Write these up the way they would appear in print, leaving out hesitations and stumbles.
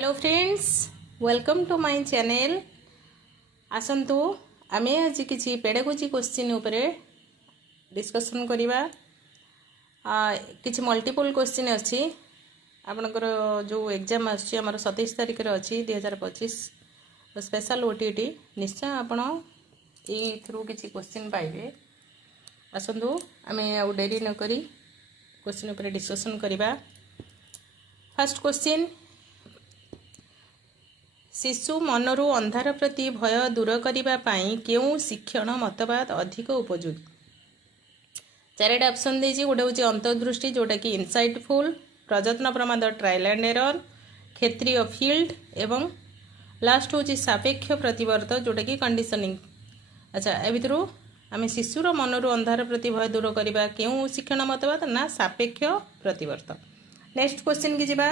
Hello friends, welcome to my channel. आसंतु आमे आज किसी पेडागोजी क्वेश्चन उपरे डिस्कशन करिबा। किसी मल्टीपल क्वेश्चन अछि आपनकर जो एग्जाम आछि हमर 27 तारिख रे अछि 2025 स्पेशल ओटीटी। निश्चय आपण ई थ्रू किसी क्वेश्चन पाइबे। आसंतु आमे आ डेरी न करी क्वेश्चन उपरे डिस्कशन करिबा। फर्स्ट क्वेश्चन, शिशु मनरु अंधार प्रति भय दूर करिबा पाई केउ शिक्षण मतवाद अधिक उपयोगी? चारिटा ऑप्शन देछि। गोटे होछि अंतर्दृष्टि जोटा कि इनसाइटफुल, प्रयत्न प्रमाद ट्रायल एंड एरर, क्षेत्रीय फील्ड एवं लास्ट होछि सापेक्ष प्रतिवर्त जोटा कि कंडीशनिंग। अच्छा, ए भितरु आमे शिशुर मनरु अंधार प्रति भय दूर करिबा केउ शिक्षण मतवाद ना सापेक्ष प्रतिवर्त। नेक्स्ट क्वेश्चन की जिबा।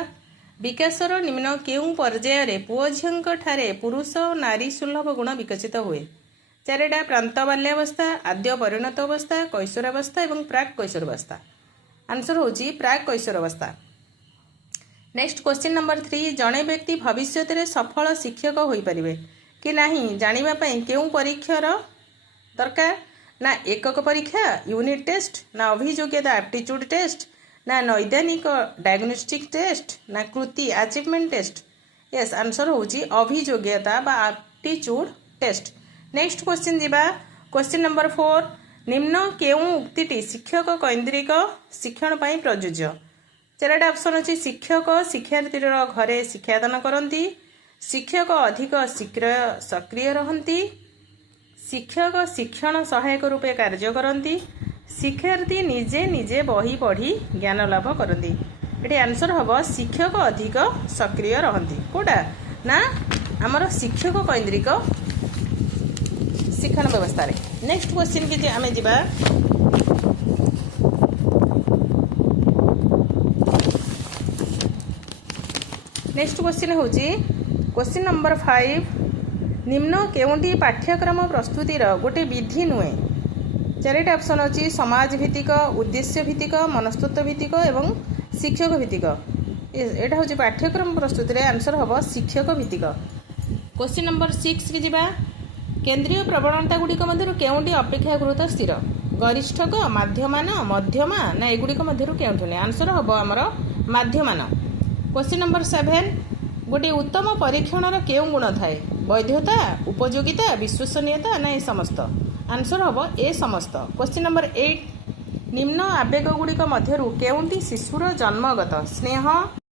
विकासर निम्न केउ पर्यायर पुओ झियंक ठारे पुरुष नारी सुलभ गुण विकसित हुए? चारिटा प्रांत बाल्यावस्था, आद्य परिणत अवस्था, कैशोरावस्था एवं प्राक कैशोरावस्था। आंसर होची प्राक कैशोरावस्था। नेक्स्ट क्वेश्चन नंबर 3, जणे व्यक्ति भविष्यत रे सफल शिक्षक होई परिबे कि नाही जानिबा पई केउ परीक्षार दरकार? ना एकक परीक्षा यूनिट टेस्ट, ना अभियोग्यता एप्टीट्यूड टेस्ट, ना नैदानिक डायग्नोस्टिक टेस्ट, ना कृति अचीवमेंट टेस्ट। यस, आंसर होची अभियोग्यता बा एप्टीट्यूड टेस्ट। नेक्स्ट क्वेश्चन जिबा। क्वेश्चन नंबर 4, निम्न केउ उक्तिटी शिक्षक केंद्रिक शिक्षण पई प्रयोज्य? चारटा ऑप्शन अछि। शिक्षक शिक्षार्थीर घरे शिक्षादान करती, शिक्षक अधिक सक्रिय रहती, शिक्षक शिक्षण सहायक रूपे कार्य करती, शिक्षार्थी निजे निजे बही पढ़ी ज्ञान लाभ करती। ये आंसर हम शिक्षक अधिक सक्रिय रहती। कोटा ना आमर शिक्षक केंद्रिक शिक्षण व्यवस्था रे। नेक्स्ट क्वेश्चन की आमे जिबा। नेक्स्ट क्वेश्चन होची क्वेश्चन नंबर 5, निम्न केउंटी पाठ्यक्रम प्रस्तुतिर गोटे विधि नुए? चारिटा ऑप्शन अछि। समाज भित्तिक, उद्देश्य भित्तिक, मनस्तत्व भित्तिक एवं शिक्षक भित्तिक। एटा होची पाठ्यक्रम प्रस्तुति रे आंसर हबो शिक्षक भित्तिक। क्वेश्चन नंबर 6 की जिबा। केंद्रीय प्रवणता गुडिक मध्यरु केउंटी अपेक्षाकृत स्थिर? गरिष्ठक, माध्यमान, मध्यमा ना एगुडिक मध्यरु केउंठने? आंसर हबो हमर माध्यमान। क्वेश्चन नंबर 7, गोटे उत्तम परीक्षणर केउ गुण थाए? वैधता, उपयोगिता, विश्वसनीयता ना ए समस्त? आंसर हम ए समस्त। क्वेश्चन नंबर 8, निम्न आवेग गुड़िक मध्यरु केउंटी शिशुर जन्मगत स्नेह,